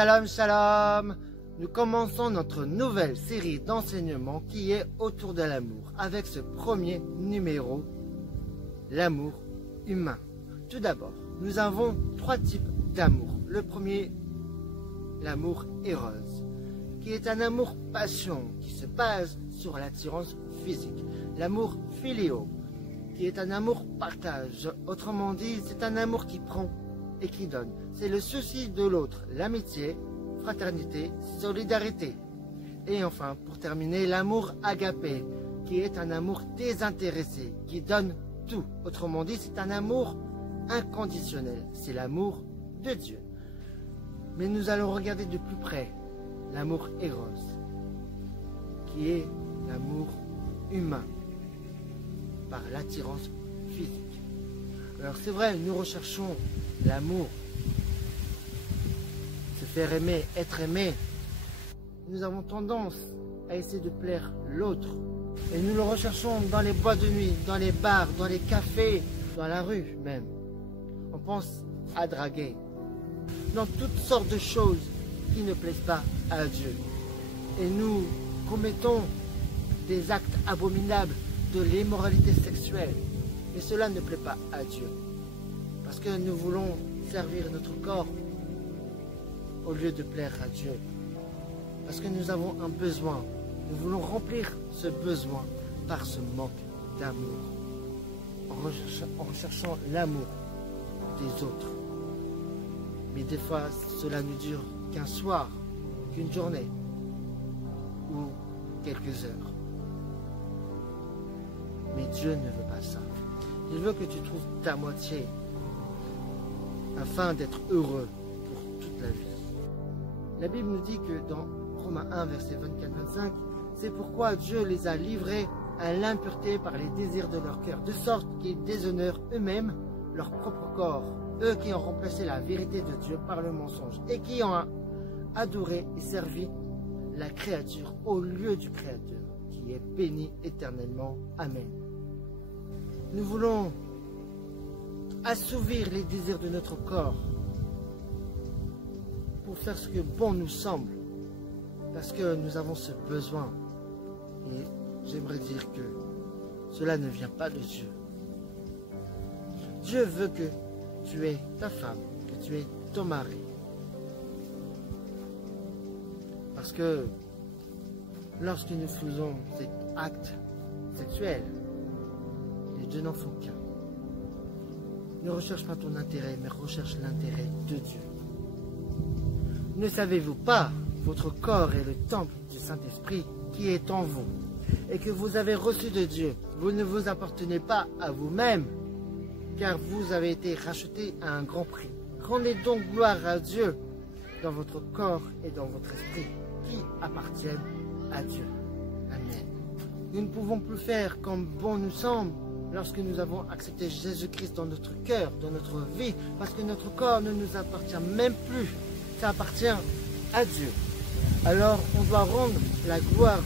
Shalom, shalom. Nous commençons notre nouvelle série d'enseignements qui est autour de l'amour, avec ce premier numéro, l'amour humain. Tout d'abord, nous avons trois types d'amour. Le premier, l'amour éros, qui est un amour passion, qui se base sur l'attirance physique. L'amour philéo, qui est un amour partage. Autrement dit, c'est un amour qui prend et qui donne. C'est le souci de l'autre, l'amitié, fraternité, solidarité. Et enfin, pour terminer, l'amour agapé, qui est un amour désintéressé, qui donne tout. Autrement dit, c'est un amour inconditionnel. C'est l'amour de Dieu. Mais nous allons regarder de plus près l'amour éros, qui est l'amour humain, par l'attirance physique. Alors c'est vrai, nous recherchons l'amour, se faire aimer, être aimé. Nous avons tendance à essayer de plaire l'autre. Et nous le recherchons dans les boîtes de nuit, dans les bars, dans les cafés, dans la rue même. On pense à draguer. Dans toutes sortes de choses qui ne plaisent pas à Dieu. Et nous commettons des actes abominables de l'immoralité sexuelle. Et cela ne plaît pas à Dieu. Parce que nous voulons servir notre corps au lieu de plaire à Dieu. Parce que nous avons un besoin. Nous voulons remplir ce besoin par ce manque d'amour. En recherchant l'amour des autres. Mais des fois, cela ne dure qu'un soir, qu'une journée ou quelques heures. Mais Dieu ne veut pas ça. Il veut que tu trouves ta moitié afin d'être heureux pour toute la vie. La Bible nous dit que dans Romains 1, verset 24-25, c'est pourquoi Dieu les a livrés à l'impureté par les désirs de leur cœur, de sorte qu'ils déshonorent eux-mêmes leur propre corps, eux qui ont remplacé la vérité de Dieu par le mensonge et qui ont adoré et servi la créature au lieu du Créateur, qui est béni éternellement. Amen. Nous voulons assouvir les désirs de notre corps pour faire ce que bon nous semble, parce que nous avons ce besoin. Et j'aimerais dire que cela ne vient pas de Dieu. Dieu veut que tu aies ta femme, que tu aies ton mari. Parce que lorsque nous faisons cet acte sexuel, les deux n'en font qu'un. Ne recherche pas ton intérêt, mais recherche l'intérêt de Dieu. Ne savez-vous pas, votre corps est le temple du Saint-Esprit qui est en vous, et que vous avez reçu de Dieu. Vous ne vous appartenez pas à vous-même, car vous avez été rachetés à un grand prix. Rendez donc gloire à Dieu dans votre corps et dans votre esprit, qui appartiennent à Dieu. Amen. Nous ne pouvons plus faire comme bon nous semble lorsque nous avons accepté Jésus-Christ dans notre cœur, dans notre vie, parce que notre corps ne nous appartient même plus. Ça appartient à Dieu. Alors, on doit rendre la gloire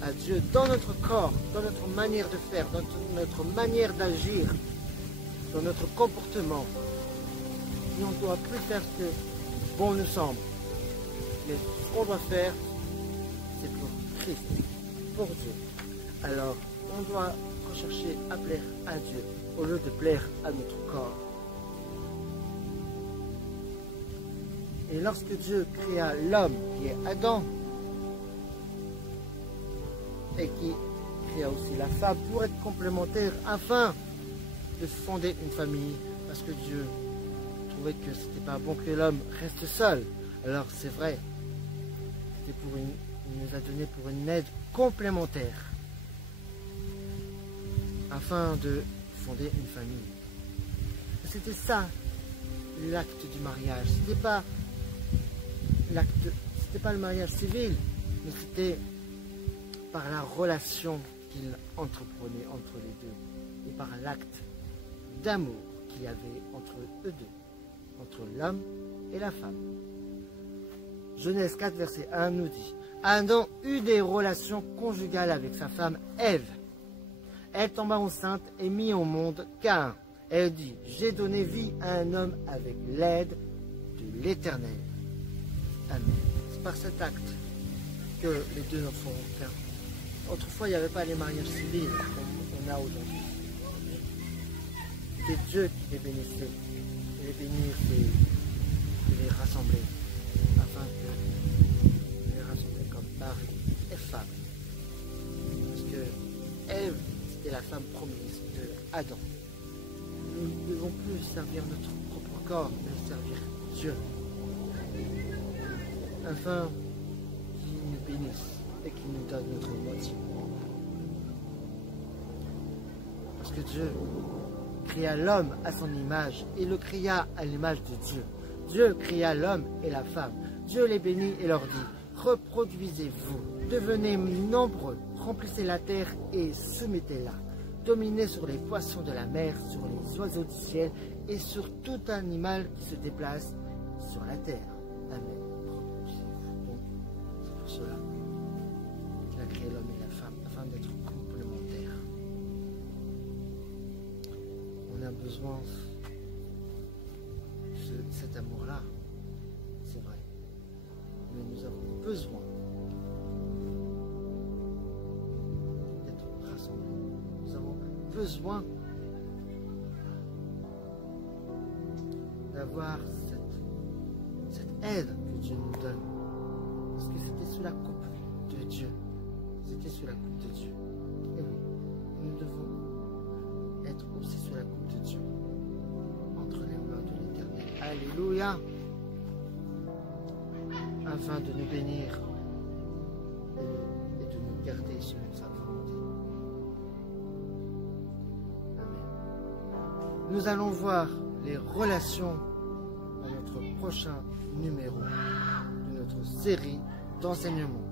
à Dieu dans notre corps, dans notre manière de faire, dans notre manière d'agir, dans notre comportement. Et on ne doit plus faire ce que bon nous semble. Mais ce qu'on doit faire, c'est pour Christ, pour Dieu. Alors, on doit rechercher à plaire à Dieu au lieu de plaire à notre corps. Et lorsque Dieu créa l'homme qui est Adam, et qui créa aussi la femme pour être complémentaires afin de fonder une famille, parce que Dieu trouvait que c'était pas bon que l'homme reste seul. Alors c'est vrai, il nous a donné pour une aide complémentaire afin de fonder une famille. C'était ça l'acte du mariage. C'était pas le mariage civil, mais c'était par la relation qu'il entreprenait entre les deux et par l'acte d'amour qu'il y avait entre eux deux, entre l'homme et la femme. Genèse 4, verset 1 nous dit: Adam eut des relations conjugales avec sa femme Ève. Elle tomba enceinte et mit au monde Caïn. Elle dit: J'ai donné vie à un homme avec l'aide de l'Éternel. Amen. C'est par cet acte que les deux ne feront qu'un. Autrefois, il n'y avait pas les mariages civils comme on a aujourd'hui. C'était Dieu qui les bénissait. Il les bénissait et les rassemblait afin que les rassembler comme mari et femme. Parce que Ève, c'était la femme promise de Adam. Nous ne devons plus servir notre propre corps, mais servir Dieu. Afin qu'il nous bénisse et qu'il nous donne notre moitié. Parce que Dieu créa l'homme à son image et le créa à l'image de Dieu. Dieu créa l'homme et la femme. Dieu les bénit et leur dit, reproduisez-vous, devenez nombreux, remplissez la terre et soumettez-la. Dominez sur les poissons de la mer, sur les oiseaux du ciel et sur tout animal qui se déplace sur la terre. Amen. Donc, c'est pour cela qu'il a créé l'homme et la femme, afin d'être complémentaires. On a besoin de cet amour-là, c'est vrai. Mais nous avons besoin d'être rassemblés. Nous avons besoin d'avoir cette aide que Dieu nous donne. Parce que c'était sous la coupe de Dieu. C'était sous la coupe de Dieu. Et oui, nous devons être aussi sous la coupe de Dieu. Entre les mains de l'Éternel. Alléluia. Afin de nous bénir et de nous garder selon sa volonté. Amen. Nous allons voir les relations dans notre prochain numéro de notre série d'enseignements.